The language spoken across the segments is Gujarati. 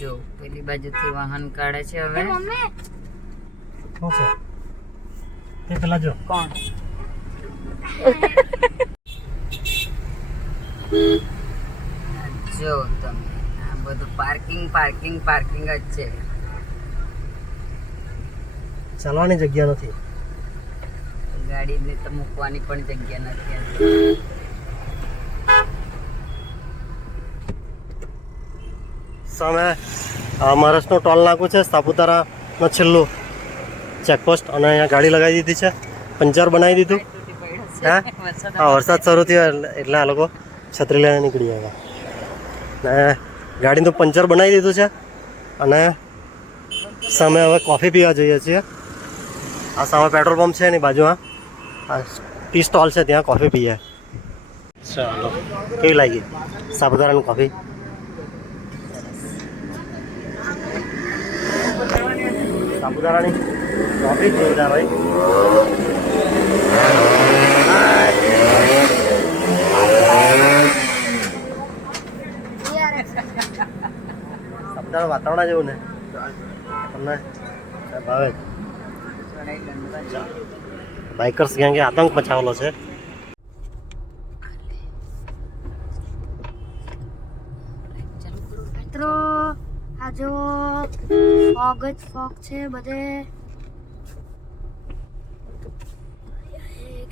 જો પેલી બાજુથી વાહન કાઢે છે હવે. મમ્મી શું છે તે પેલા જો કોણ? જો તમે આ બધું પાર્કિંગ જ છે. ચાલવાની જગ્યા નથી. ગાડીને તો મૂકવાની પણ જગ્યા નથી. સામે મહારાષ્ટ્રનું ટોલ નાકું છે, સાપુતારાનું છેલ્લું ચેકપોસ્ટ, અને અહીંયા ગાડી લગાવી દીધી છે, પંચર બનાવી દીધું. હા વરસાદ શરૂ થયો એટલે આ લોકો છત્રી લઈને નીકળી આવ્યા ને ગાડીનું પંચર બનાવી દીધું છે. અને સામે હવે કોફી પીવા જઈએ છીએ. આ સામે પેટ્રોલ પંપ છે એની બાજુમાં આ ટી સ્ટોલ છે, ત્યાં કોફી પીએ. ચાલો, કેવી લાગી સાપુતારાની કોફી? સાપુતારાની કોફી જોરદાર હોય. સાપુતારા વાતાવરણ જેવું ને તમને ભાવે. બાઇકર્સ ગેંગે આતંક મચાવેલો છે. મિત્રો આ જો ફોગ જ ફોગ છે બધે.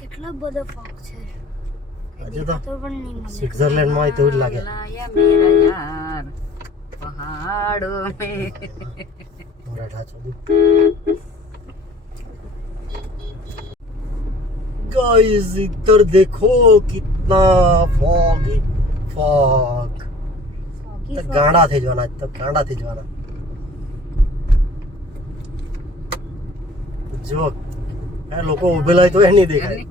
કેટલો બધો ફોગ છે. આજે તો પણ નહીં મળે. સ્વિટ્ઝરલેન્ડમાં હોય તેવું જ લાગે. પહાડો गाइस इधर देखो कितना फॉग फॉग. तो गांडा થઈ જવાના, તો ગાંડા થઈ જવાના. જો એ લોકો ઉભેલા તો એ નહીં દેખાય.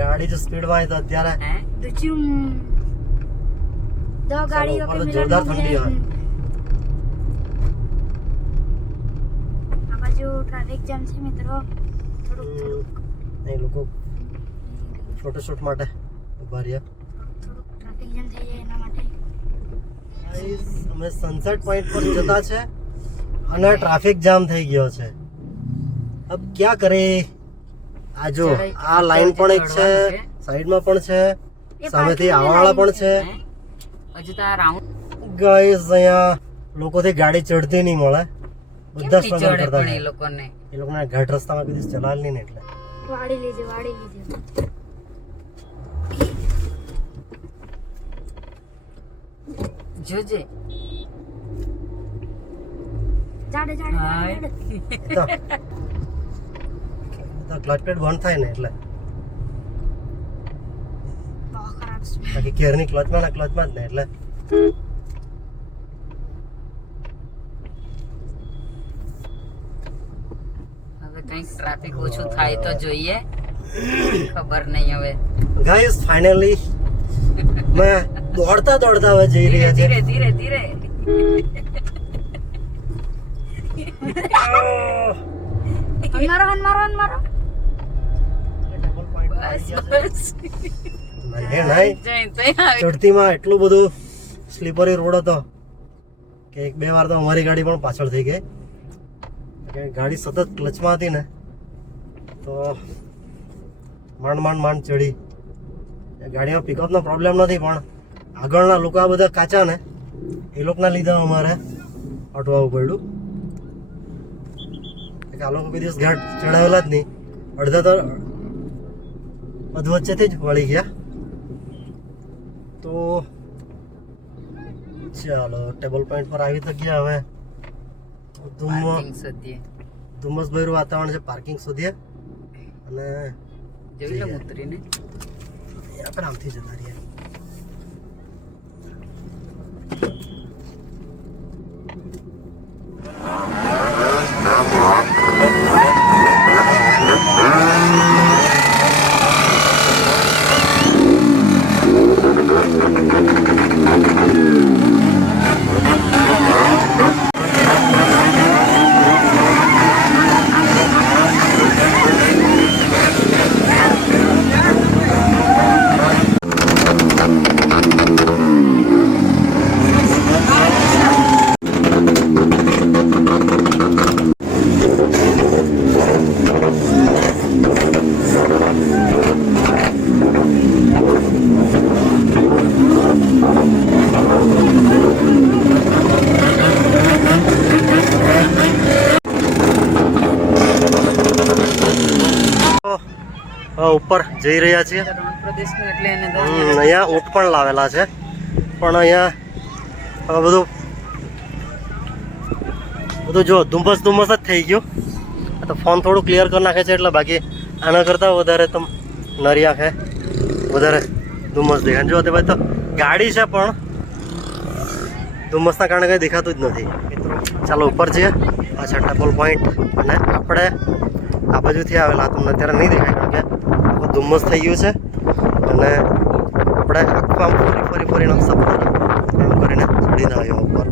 ગાડી જો સ્પીડમાં હોય તો અત્યારે દુચુમ દો ગાડીઓ કે જોરદાર ઠંડી હોય. આ બાજુ ટ્રાફિક જામ છે મિત્રો. થોડુંક એ લોકો ફોટોશૂટ માટે ઉભા રહ્યા. ટ્રાફિક જામ થઈ જાય એના માટે. ગાઈસ અમે સનસેટ પોઈન્ટ પર જતા છે અને ટ્રાફિક જામ થઈ ગયો છે. અબ ક્યા કરે? આ જો આ લાઈન પણ એક છે, સાઈડમાં પણ છે, સામેથી આવવાવાળા પણ છે. હજુ તો આ રાઉન્ડ ગાઈસ અહીંયા લોકોથી ગાડી ચડતી નહીં મળે, બધા સ્ટ્રગલ કરતા પણ એ છે. લોકોને એ લોકોને ઘાટ રસ્તામાં કદી ચલાવેલ નહીં ને એટલે વાડી લીજે જોજે. જાડે તો ક્લચ પ્લેટ બંધ થાય ને એટલે બહુ ખરાબ છે. બાકી કેરની ક્લચમાં જ ને એટલે હવે કંઈક ટ્રાફિક ઓછું થાય તો જોઈએ, ખબર નહીં હવે. ગાઈસ ફાઇનલી મેં દોડતા હવે જઈ રહ્યા છે. ધીરે ધીરે હનમારો બસ ચડતીમાં એટલું બધું સ્લીપરી રોડ હતો કે એક બે વાર તો અમારી ગાડી પણ પાછળ થઈ ગઈ. ગાડી સતત ક્લચમાં હતી ને તો માંડ ચડી. ગાડીમાં પિકઅપનો પ્રોબ્લેમ નથી, પણ આગળના લોકો આ બધા કાચા ને એ લોકોના લીધે અમારે અટવાવું પડ્યું. આ લોકો કોઈ દિવસ ઘાટ ચડાવેલા જ નહીં, અડધા તો અધવચ્ચેથી જ વળી ગયા. તો ચાલો ટેબલ પોઈન્ટ પર આવી તો ગયા. હવે ધુમ્મસ ભર્યું વાતાવરણ છે, પાર્કિંગ શોધીએ અને જોઈ લો ઉતરીને આપણે આમથી જતા રહીએ. જઈ રહ્યા છીએ. રણ પ્રદેશનું એટલે એને અહીંયા ઊંટ પણ લાવેલા છે, પણ અહીંયા હવે બધું જો ધુમ્મસ જ થઈ ગયું. તો ફોન થોડું ક્લિયર કરી નાખે છે એટલે, બાકી આના કરતાં વધારે તમ નરી આંખે વધારે ધુમ્મસ દેખાય. જો તે ભાઈ તો ગાડી છે પણ ધુમ્મસના કારણે કંઈ દેખાતું જ નથી. મિત્રો ચાલો ઉપર જઈએ. પાછળ ટેબલ પોઈન્ટ, અને આપણે આ બાજુથી આવેલા તમને અત્યારે નહીં દેખાય કારણ કે આખું ધુમ્મસ થઈ ગયું છે. અને આપણે આખું આમ ફરીને સાપુતારા એમ કરીને ચડીને આવ્યો ઉપર.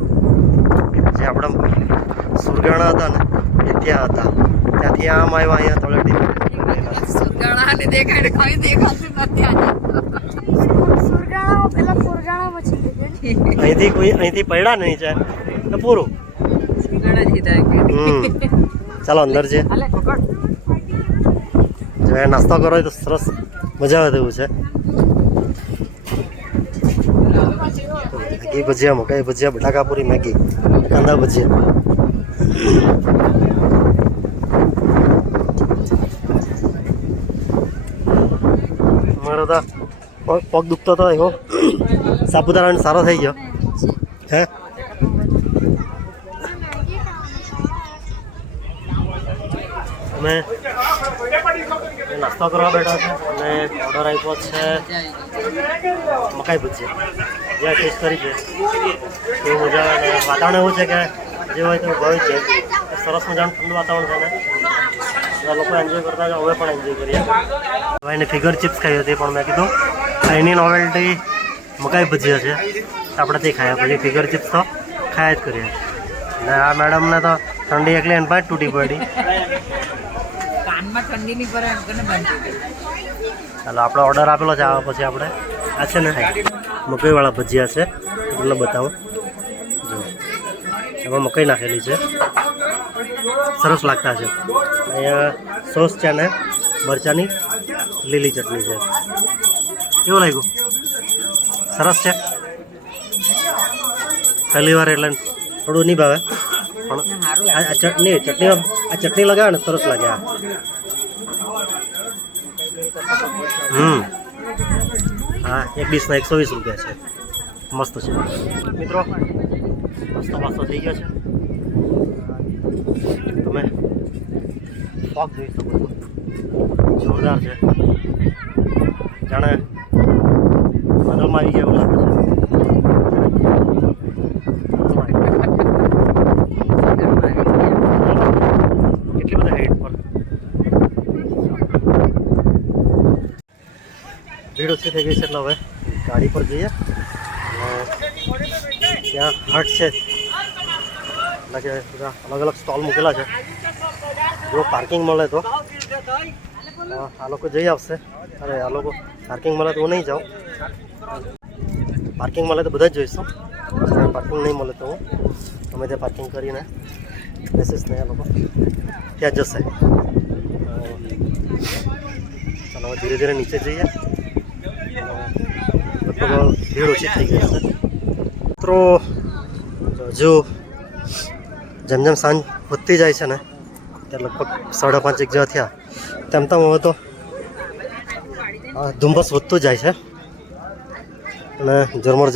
જે આપણે સુરગાણા હતા ને એ ત્યાં હતા, ત્યાંથી આમ આવ્યા અહીંયા તળેટી. સુરગાણા દેખાય કઈ દેખાતું નથી આજે. સુરગાણા પેલા સુરગાણા પછી અહીંથી પડ્યા નહીં છે તો પૂરું. સુરગાણા જ કીધા કે ચાલો અંદર છે. હાલે પકડ. જો એ નાસ્તો કરો તો સરસ મજા આવે તેવું છે. મેગી ભજીયા, મકાઈ ભજીયા, બટાકાપુરી મેગી, કાંદા ભજીયા. મારો તો પગ દુખતો હતો એવો સાપુતારા સારો થઈ ગયો. હે અમે નાસ્તો કરવા બેઠા છે અને ઓર્ડર આપ્યો છે મકાઈ ભજીયા. જે ટેસ્ટ કરી છે એવું મજા આવે. અને વાતાવરણ એવું છે કે જે હોય તેવું ભાવે છે. સરસ મજાનું ઠંડુ વાતાવરણ છે ને બધા લોકો એન્જોય કરતા છે. હવે પણ એન્જોય કરીએ. હવે એને ફિગર ચિપ્સ ખાઈ હતી પણ મેં કીધું એની નોવેલ્ટી મકાઈ ભજીયા છે આપણે તે ખાયા. પછી ફિગર ચિપ્સ તો ખાયા જ કરીએ. અને આ મેડમને તો ઠંડી એકલી એન પાસે તૂટી પડી. કાનમાં ઠંડી નહીં પડે એમ કરીને બંધ. ચાલો આપણે ઓર્ડર આપેલો છે. આવા પછી આપણે આ છે ને મકાઈવાળા ભજીયા છે એટલે બતાવું. જો એમાં મકાઈ નાખેલી છે, સરસ લાગતા છે. અહીંયા સોસ છે ને મરચાંની લીલી ચટણી છે. કેવું લાગ્યું? સરસ છે. પહેલી વાર એટલે થોડું નહીં ભાવે પણ આ ચટણીમાં આ ચટણી લગાવે ને સરસ લાગે. હા એક ડીશના 120 રૂપિયા છે. મસ્ત છે મિત્રો. મસ્ત થઈ ગયો છે. તમે ફોગ જોઈ શકો છો, જોરદાર છે. જાણે વાદળમાં આવી ગયા એવું લાગે છે. કેટલી બધા હાઈટ પર ભીડ ઓછી થઈ ગઈ છે એટલે હવે ગાડી પર જઈએ. ત્યાં હટ છે એટલે કે બધા અલગ અલગ સ્ટોલ મૂકેલા છે. જો પાર્કિંગ મળે તો આ લોકો જઈ આવશે. અરે આ લોકો પાર્કિંગ મળે તો હું નહીં જાઉં. પાર્કિંગ મળે તો બધા જ જોઈશું. પાર્કિંગ નહીં મળે તો હું અમે ત્યાં પાર્કિંગ કરીને બેસીશ ને આ લોકો ત્યાં જશે. ચાલો હવે ધીરે ધીરે નીચે જઈએ. લગભગ ભીડ ઓછી થઈ ગઈ છે મિત્રો. હજુ જેમ જેમ સાંજ વધતી જાય છે ને ત્યારે લગભગ 5:30 એક જેવા થયા તેમ હવે તો ધુમ્મસ વધતું જાય છે અને ઝરમર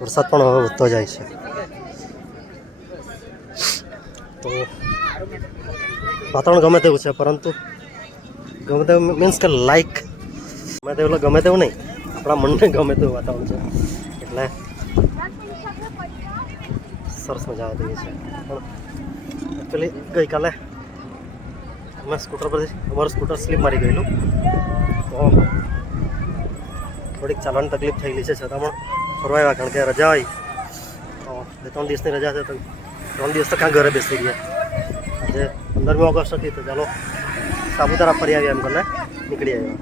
વરસાદ પણ હવે વધતો જાય છે. તો વાતાવરણ ગમે તેવું છે પરંતુ ગમે તેવું મીન્સ કે લાઈક ગમે તેવું નહીં, આપણા મનને ગમે તેવું વાતાવરણ છે એટલે સરસ મજા આવે તેવી છે. પણ એકચ્યુઅલી ગઈકાલે અમે સ્કૂટર પરથી અમારું સ્કૂટર સ્લીપ મારી ગયેલું તો થોડીક ચાલવાની તકલીફ થયેલી છે. છતાં પણ ફરવા આવ્યા કારણ કે રજા આવી તો 2-3 દિવસની રજા છે તો 3 દિવસ તો ક્યાં ઘરે બેસી ગયા. આજે 15મી ઓગસ્ટ હતી તો ચાલો સાપુતારા ફરી આવ્યા એમ કરીને નીકળી આવ્યા.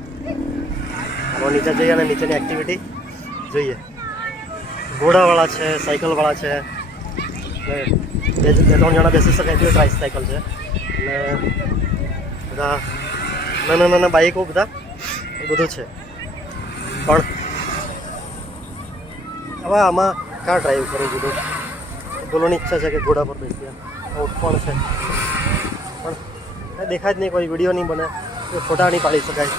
ચાલો નીચે જઈએ અને નીચેની એક્ટિવિટી જોઈએ. ઘોડાવાળા છે, સાયકલવાળા છે, બે 3 જણા બેસી શકાય તેવી ટ્રાય સાયકલ છે અને બધા નાના બાઈકો બધા એ બધું છે. પણ હવે આમાં ક્યાં ડ્રાઈવ કરવું બધું બોલવાની ઈચ્છા છે કે ઘોડા પર બેસીએ. ઊંટ પણ છે પણ દેખાય જ નહીં, કોઈ વિડીયો નહીં બને, કોઈ ફોટા નહીં પાડી શકાય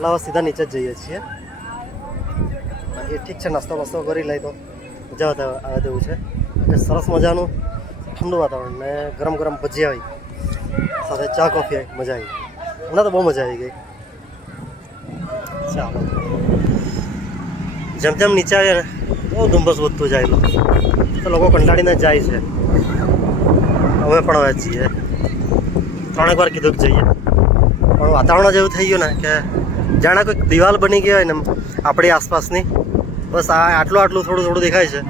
એટલે હવે સીધા નીચે જ જઈએ છીએ. બાકી ઠીક છે, નાસ્તો વાસ્તો કરી લઈ તો મજા આવે તેવું છે. એટલે સરસ મજાનું ઠંડુ વાતાવરણ ને ગરમ ગરમ ભજીયા આવી સાથે ચા કોફી આવી, મજા આવી. હમણાં તો બહુ મજા આવી ગઈ. ચાલો, જેમ જેમ નીચે આવીએ ને બહુ ધુમ્મસ વધતું જાય તો લોકો કંટાળીને જાય છે. અમે પણ હવે જઈએ, 3 વાર કીધું કે જઈએ, પણ વાતાવરણ જેવું થઈ ગયું ને કે જાણે કોઈક દિવાલ બની ગઈ હોય ને આપણી આસપાસની. બસ આટલું થોડું થોડું દેખાય છે,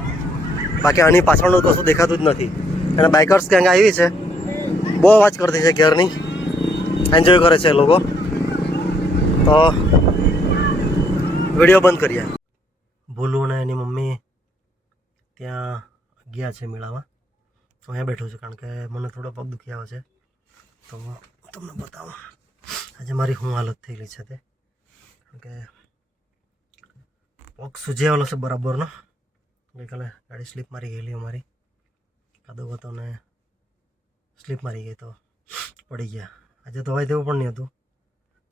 બાકી આની પાછળનું કશું દેખાતું જ નથી. અને બાઇકર્સ ગેંગ આવી છે, બહુ અવાજ કરતી છે ઘેરની, એન્જોય કરે છે એ લોકો. તો વિડીયો બંધ કરીએ. ભોલુ અને એની મમ્મી ત્યાં ગયા છે મેળામાં. તો અહીંયા બેઠો છું કારણ કે મને થોડો પગ દુખી આવે છે. તો તમને બતાવું આજે મારી શું હાલત થયેલી છે તે. કારણ કે પગ સૂજ્યાવાળો છે બરાબરનો. ગઈકાલે ગાડી સ્લીપ મારી ગયેલી અમારી, કાદવ હતો ને સ્લીપ મારી ગઈ તો પડી ગયા. આજે દવાઈ દેવું પણ નહીં હતું,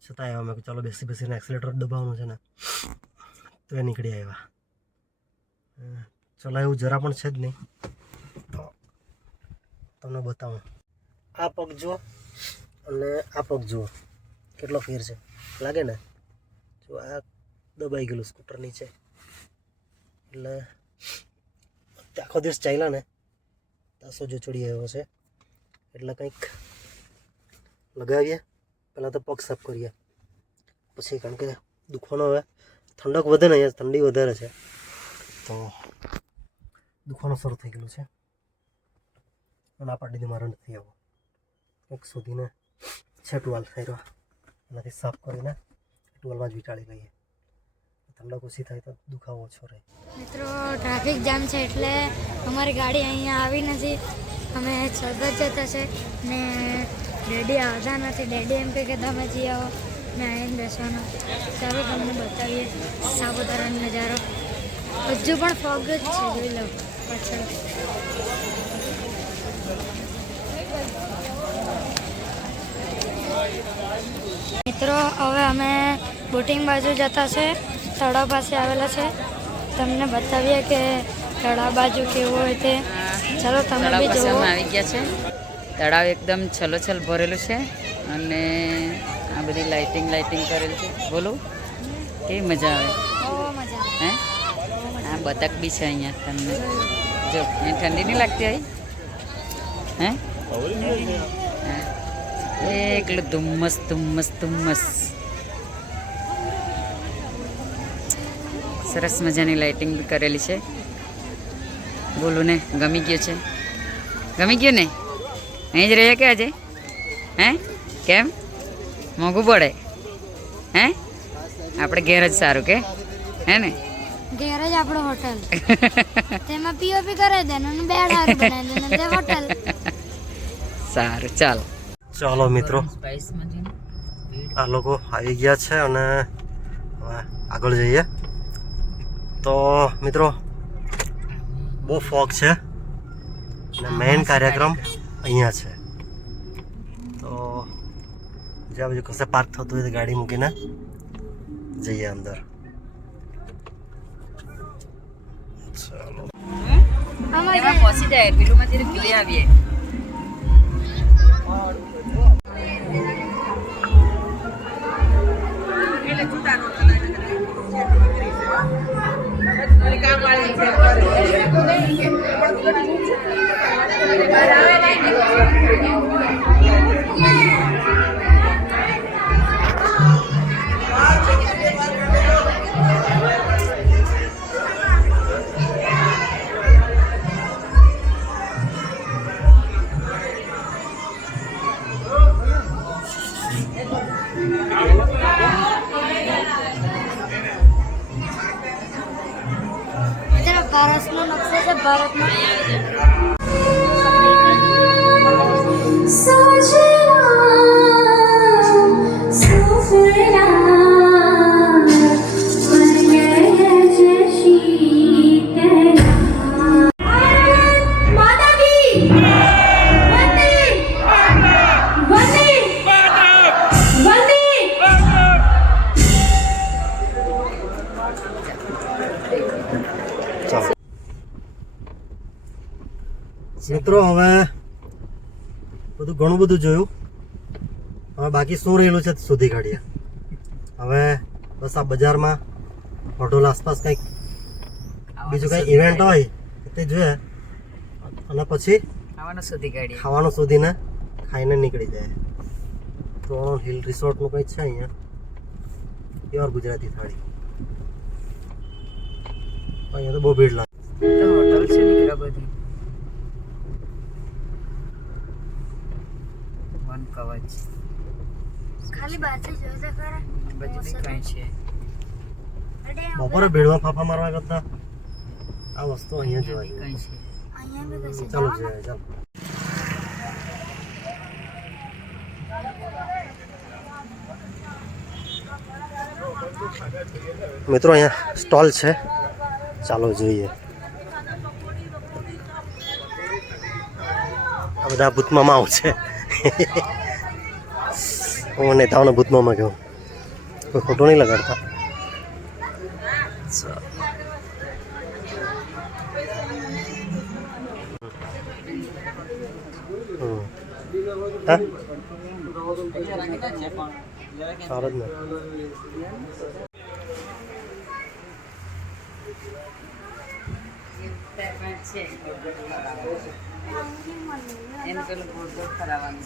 છતાં આવ્યા. મેં ચાલો બેસીને એક્સિલેટર દબાવવાનું છે ને, તો એ નીકળી આવ્યા. ચલો એવું જરા પણ છે જ નહીં. તો તમને બતાવું, આ પગ જુઓ અને આ પગ જુઓ કેટલો ફેર છે, લાગે ને? જો આ દબાઈ ગયેલું સ્કૂટર નીચે, એટલે આખો દિવસ ચાલ્યા ને તાસો જો ચડી આવ્યો છે. એટલે કંઈક લગાવીએ, પહેલાં તો પગ સાફ કરીએ પછી, કારણ કે દુખવાનો હવે ઠંડક વધે ને, અહીંયા ઠંડી વધારે છે તો દુખવાનું શરૂ થઈ ગયેલું છે. અને આ પાડીને મારે નથી આવો, એક શોધીને છે ટુવાલ ખાઈ એનાથી સાફ કરીને ટુવાલમાં જ વીંટાળી ગઈએ. ઠંડક ઓછી થાય તો દુખાવો ઓછો રહે. મિત્રો ટ્રાફિક જામ છે એટલે અમારી ગાડી અહીંયા આવી નથી. અમે ચલતા જતા છે ને ડેડી આવતા નથી. ડેડી એમ કે તમે જઈ આવો ને આવીને બેસવાનો. ચાલો તમને બતાવીએ સાપુતારાનો નજારો. હજુ પણ ફોગ જ છે, જોઈ લો પાછળ. મિત્રો હવે અમે બોટિંગ બાજુ જતા છે, તળાવ પાસે આવેલા છે. તમને બતાવીએ કે તળાવ બાજુ કેવું હોય તે. ચાલો તમે બી જુઓ. આવી ગયા છે. તળાવ એકદમ છલોછલ ભરેલું છે અને આ બધી લાઇટિંગ કરેલી છે. બોલો કેવી મજા આવે. બહુ મજા આવે. હે આ બતક બી છે અહીંયા. તમને જો એ ઠંડી નહીં લાગતી આવી? હે એકલું ધુમ્મસ. સરસ મજાની લાઇટિંગ બી કરેલી છે. બોલું ને ગમી ગયું છે? ગમી ગયું ને? અહીં જ રહીએ કે આજે? હે કેમ મોંઘું પડે? હે આપણે ઘેર જ સારું કે હે ને? ઘેર જ આપણો હોટલ. તેમાં પીઓપી કરાવી દેવાનું અને બેડ હારું બનાવી દેવાનું, તે હોટલ. સારું ચાલો. ચાલો મિત્રો, આ લોકો આવી ગયા છે અને હવે આગળ જઈએ. તો મિત્રો બહુ ફોગ છે અને મેઇન કાર્યક્રમ અહીંયા છે. તો જ્યાં બાજુ કશે પાર્ક થતું હોય તો ગાડી મૂકીને જઈએ અંદર. ચાલો એમાં પહોંચી જાય પેલું માં જોઈ આવીએ. ભારતનો નકશો છે, ભારતમાં. મિત્રો હવે બધું ઘણું બધું જોયું, હવે બાકી શું રહેલું છે સુધી કાઢીએ. હવે બસ આ બજારમાં હોટલ આસપાસ કંઈક બીજું કંઈ ઇવેન્ટ હોય તે જોઈએ અને પછી ખાવાનું શોધીને ખાઈને નીકળી જાય. ત્રણ હિલ રિસોર્ટનું કંઈક છે અહીંયા, પ્યોર ગુજરાતી થાળી. અહીંયા તો બહુ ભીડ લાગે. હોટલ છે નીકળ્યા બધી. વન કવચ ખાલી બાજુ જોઈ ખરા બધું બી કઈ છે. બપોરે ભીડમાં ફાફા મારવા કરતા આ વસ્તુ અહીંયા જોવા બી જેવી. કઈ છે. અહીંયા બી કશે ચાલો જોઈએ, ચાલો. મિત્રો અહીંયા સ્ટોલ છે, ચાલો જોઈએ. આ બધા ભૂતમામા આવશે. હું નેતાઓને ભૂતમામા કહું, કોઈ ફોટો નહીં લગાડતા. સારું જ ને. એને પેલું ગોળ કરાવવાનું.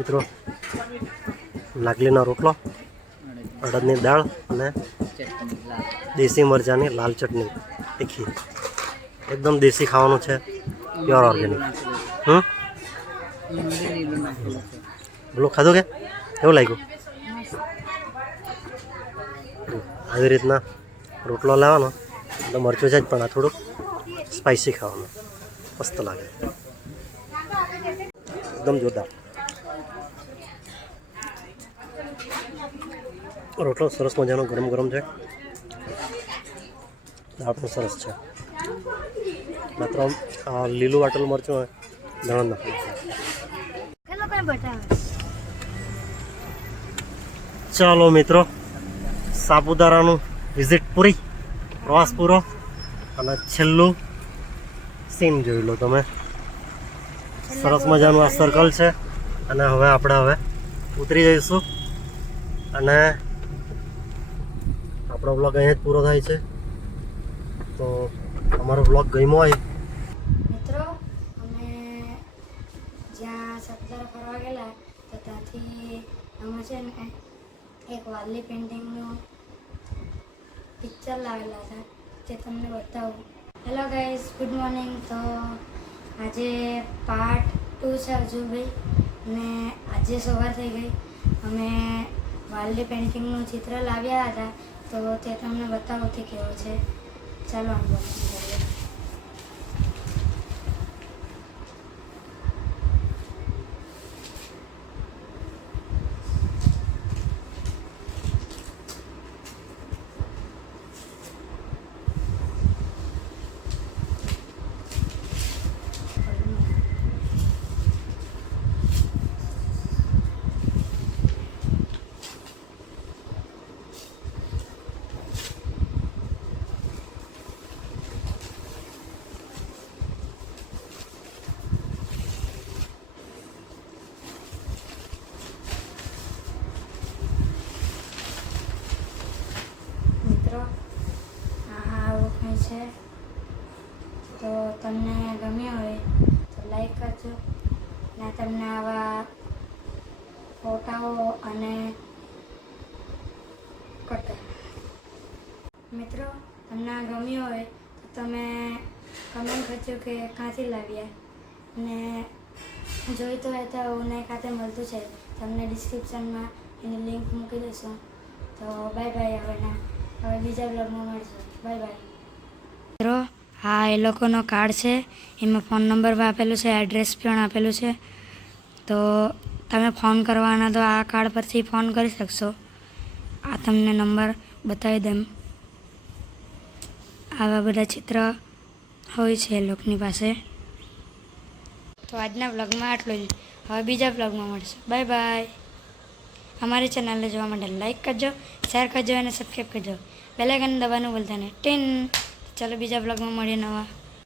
મિત્રો નાગલીનો રોટલો, અડદની દાળ અને દેશી મરચાંની લાલ ચટણી તીખી. એકદમ દેશી ખાવાનું છે, પ્યોર ઓર્ગેનિક. બોલો ખાધું કે એવું લાગ્યું? આવી રીતના રોટલો લેવાનો, એટલે મરચું છે જ પણ આ થોડુંક સ્પાઇસી ખાવાનું મસ્ત લાગે, એકદમ જોરદાર. રોટલો સરસ મજાનો ગરમ ગરમ છે, દાળ પણ સરસ છે. માત્ર લીલું વાટેલું મરચું હોય ધણો નાખવું. ચાલો મિત્રો, સાપુતારાનું વિઝિટ પૂરી, પ્રવાસ પૂરો, અને છેલ્લું સીન જોઈ લો તમે. સરસ મજાનું આ સર્કલ છે, અને હવે આપણે ઉતરી જઈશું અને આપણો બ્લોગ અહીંયા જ પૂરો થાય છે. તો અમારો બ્લોગ ગમ્યો હોય મિત્રો, અમે જ્યાં સાપુતારા ફરવા ગયેલા તો ત્યાંથી અમે છે ને એક વાલી પેઇન્ટિંગનું પિક્ચર લાવેલા હતા, તે તમને બતાવું. Hello guys, good morning. તો આજે પાર્ટ 2 છે હજુ ભાઈ, ને આજે સવાર થઈ ગઈ. અમે વાલી પેઇન્ટિંગનું ચિત્ર લાવ્યા હતા, તો તે તમને બતાવું કે કેવો છે. ચાલો અનબોક્સિંગ કરીએ. છે, તો તમને ગમ્યો હોય તો લાઈક કરજો, ને તમને આવા ફોટાઓ અને મિત્રો તમને આ ગમ્યો હોય તો તમે કમેન્ટ કરજો કે ક્યાંથી લાવ્યા, ને જોઈતું હોય તો ઉનાઈ ખાતે મળતું છે, તમને ડિસ્ક્રિપ્શનમાં એની લિંક મૂકી દઈશું. તો બાય બાય. હવે બીજા બ્લોગમાં મળશું. બાય બાય મિત્રો. આ એ લોકોનો કાર્ડ છે, એમાં ફોન નંબર પણ આપેલું છે, એડ્રેસ પણ આપેલું છે. તો તમે ફોન કરવાના તો આ કાર્ડ પરથી ફોન કરી શકશો. આ તમને નંબર બતાવી દેમ. આવા બધા ચિત્ર હોય છે એ લોકોની પાસે. તો આજના વ્લોગમાં આટલું જ. હવે બીજા વ્લોગમાં મળશે. Bye bye. અમારી ચેનલને જોવા માટે લાઈક કરજો, શેર કરજો અને સબસ્ક્રાઈબ કરજો. બેલ આઇકન દબાવવાનું ભૂલતા નહીં. ટીન. ચાલો બીજા વ્લોગમાં મળીએ નવા.